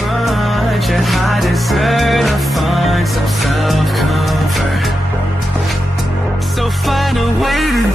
much, and I deserve to find some self-comfort. So find a way to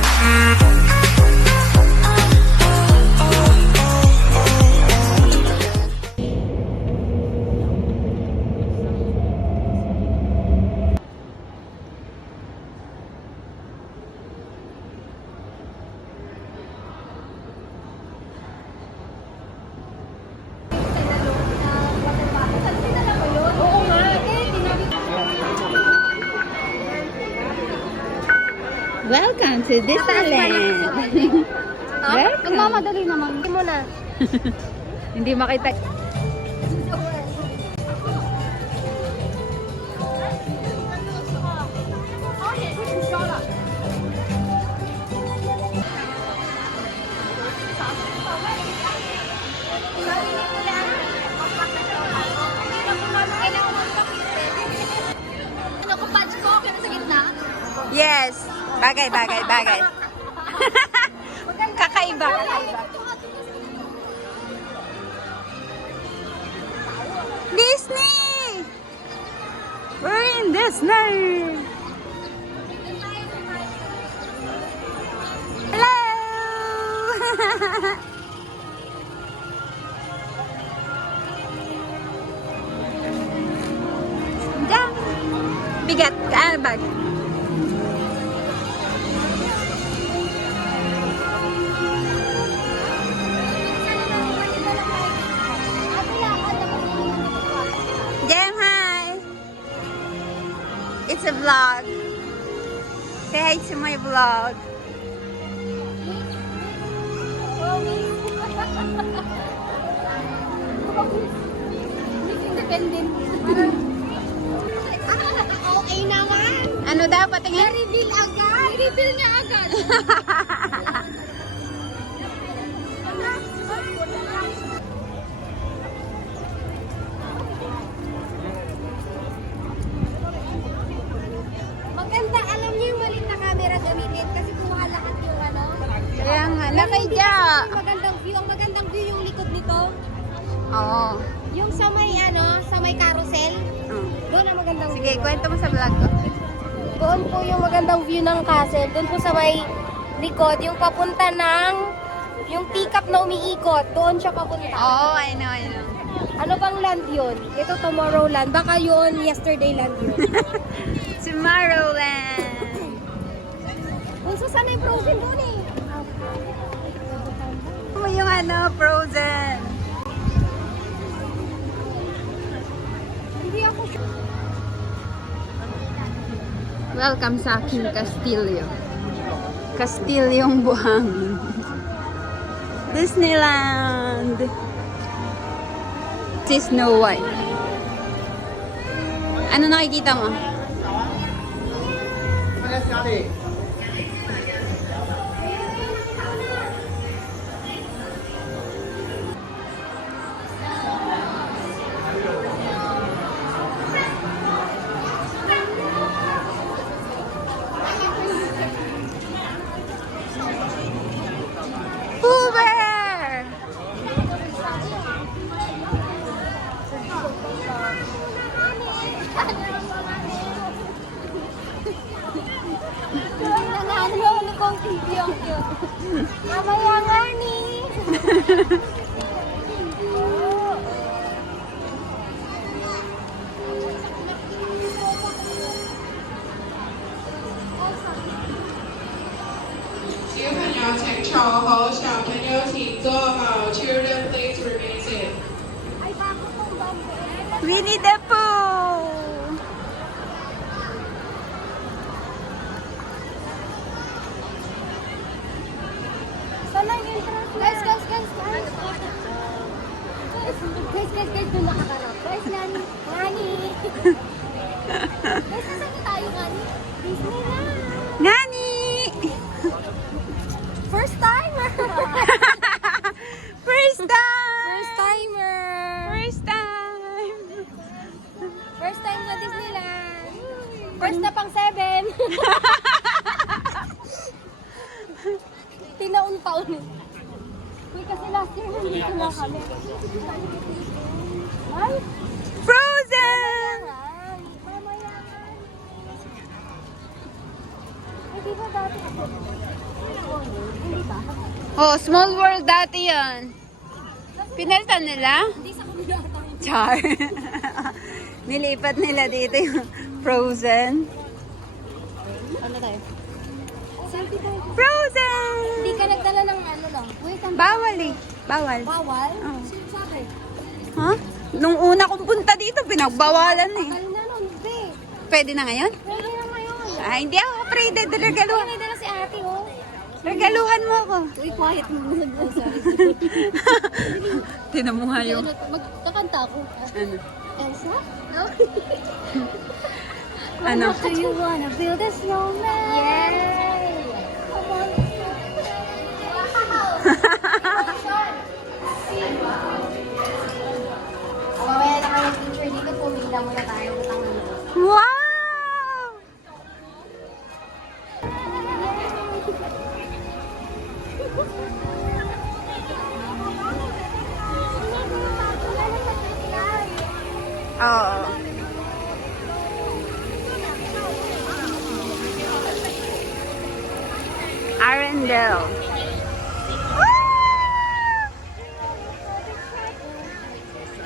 Welcome to Disneyland. Welcome. Magmamadali naman. Hindi mo na. Hindi makita. Ano kung badge ko? Okay na sa gitna? Yes. Bagay. Kakaiba. Disney! We're in Disney! Hello! Diyan. Bigat. Bag. Jem, hi! It's a vlog. Say hi to my vlog. Independent. Okay naman. Ano daw? Patingin? I-reveal agad. I-reveal niya agad. Maganda, alam niyo yung maliit na camera gamitin kasi kuha lahat yung ano. Kaya nga, Hindi nakadya. kasi magandang view. Ang magandang view yung likod nito. Oo. Yung sa may ano, sa may carousel. Doon ang magandang Sige, view. kwento mo sa vlog ko. Doon po yung magandang view ng castle. Doon po sa may likod, yung papunta ng yung teacup na umiikot. Doon siya papunta. Oo, I know. Ano bang land yun? Ito Tomorrowland. Baka yun yesterday land yun. Tomorrowland. Kung saan yung Frozen doon eh. Oh, yung ano, Frozen. Hindi ako sure. Welcome sa aking kastilyo. Kastilyong buhangin. Disneyland. Si Snow White. Ano nakikita mo? Hoover! Ano kong TV ang cute. Mamaya nga ni. Ay, bakit kong bamboo? Winnie the Pooh! Saan ang entrance? Guys. Guys, doon nakakarap. Guys, Nani. Guys, saan tayo, Nani? Disneyland. Nani! First timer. First time! First timer. First time! First time sa Disneyland. First na pang 7. Tinaon-taon. Uy, kasi last year nandito na kami. Ay, Oh, Small World dati yan. Pinalitan nila? Hindi sa kabila. Char. Nilipat nila dito yung Frozen. Ano tayo? Frozen! Hindi ka nagdala ng ano lang. Wait, ang Bawal eh. Bawal. bawal? Oh. Sino sabi? Ha? Nung una kong punta dito, pinagbawalan eh. Kali na nun, hindi. Pwede na ngayon? Pwede na ngayon. Ay, hindi ako afraid. Regaluhan. May dala si ate, oh. Regaluhan mo ako. Uy, quiet mo. Sorry. Tinan mo nga yung... Magkakanta ako. Ano? Elsa? No? Ano? Do you wanna build a snowman? Yay! Mamaya na kayo picture dito. Pumila muna tayo. Wow! Oo. Arendelle.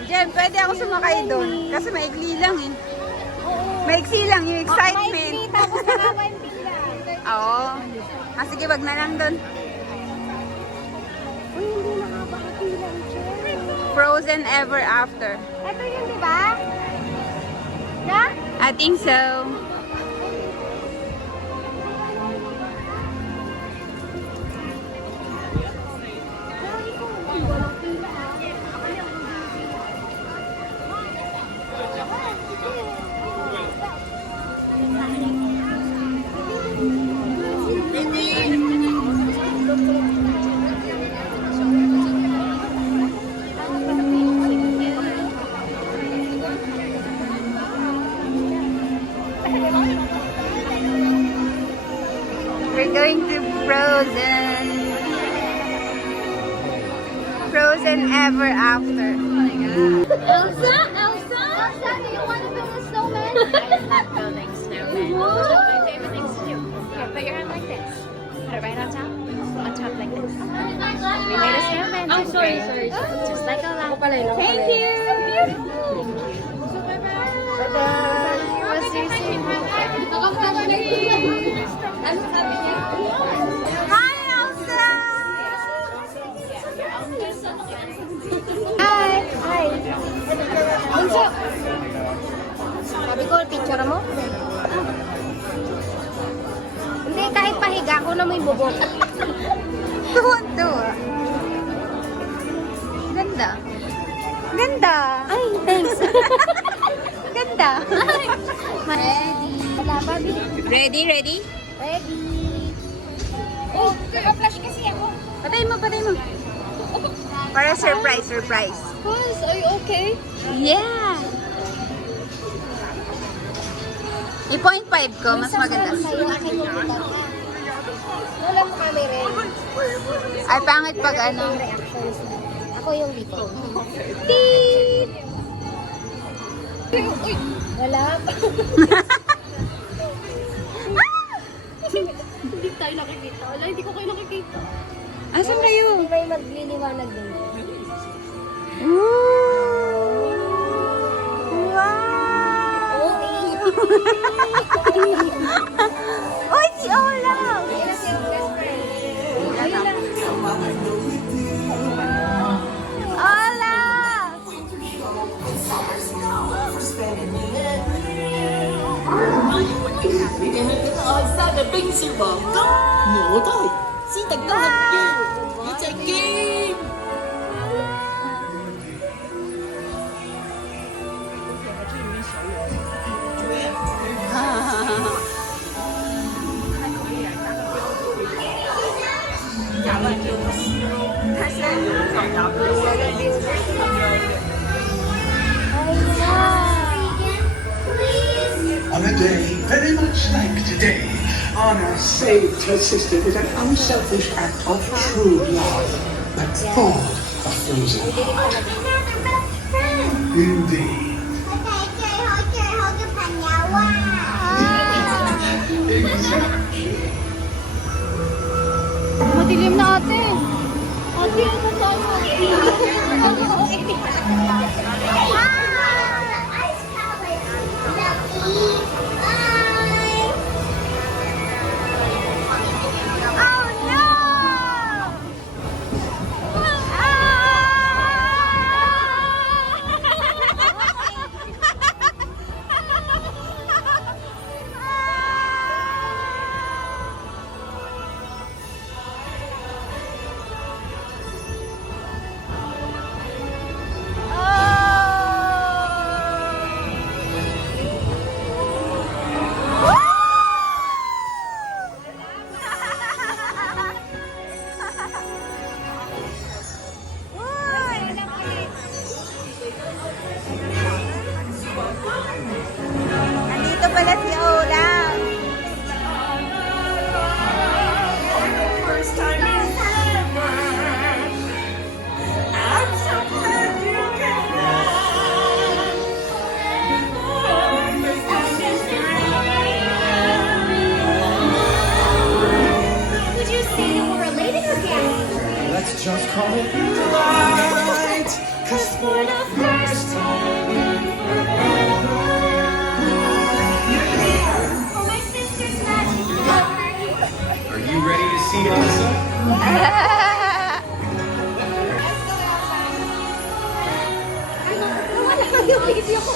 Jen, pwede ako sumakay doon. Kasi maigli lang eh. Maiksi lang yung excitement. Tapos nakaka-empty lang. Oo. Ah, sige, wag na lang doon. Uy, hindi nakapakapilang siya. Frozen Ever After. Ito yun, di ba? Na? I think so. We're going to Frozen. Frozen Ever After. Elsa? Elsa? Elsa, do you want to build a snowman? I'm not building snowmen. It's one of my favorite things to do. Here, put your hand like this. Put it right on top. On top like this. We made a snowman. Oh, sorry. Just like a lamp. Thank you. So beautiful. What's your Hi, Elsa! Hi! Hi! Bunso! Sabi ko, picture mo? Hindi, kahit pahiga ko na may bubok. Tuwan-tuwa. Ganda. Ganda. Ay, thanks. Ganda. Ready. Wala ba, Bi? Ready, ready? Ready. Oh, naka-flash kasi ako. Patay mo, patay mo. Para surprise, surprise. Guys, are you okay? Yeah. I-point 5 ko, mas maganda. Sa'yo, akin yung kita ka. Wala mo kami rin. Ay, pangit pag ano. Reactions na. Ako yung dito. Beep! Uy! Wala. Hindi tayo nakikita. Wala, hindi ko kayo nakikita. Asan kayo? Hindi ba yung magliliwanag din? Ooh! Wow! Okay. Oy, si Ola! Ayun na siya yung best friend. Ayun na. Ola!的冰雪王金，我都係斯迪都係嘅，一隻 game。On a day very much like today, Anna saved her sister with an unselfish act of true love, but thawed a frozen heart. Indeed. Exactly. Madilim na ate. Nandito pala si Olaf. Would you say that we're related or gay? Let's just call it delight. Cause for the first time in forever. Oh, my sister's magic number. Are you ready to see Elsa? Wala na yung video ko.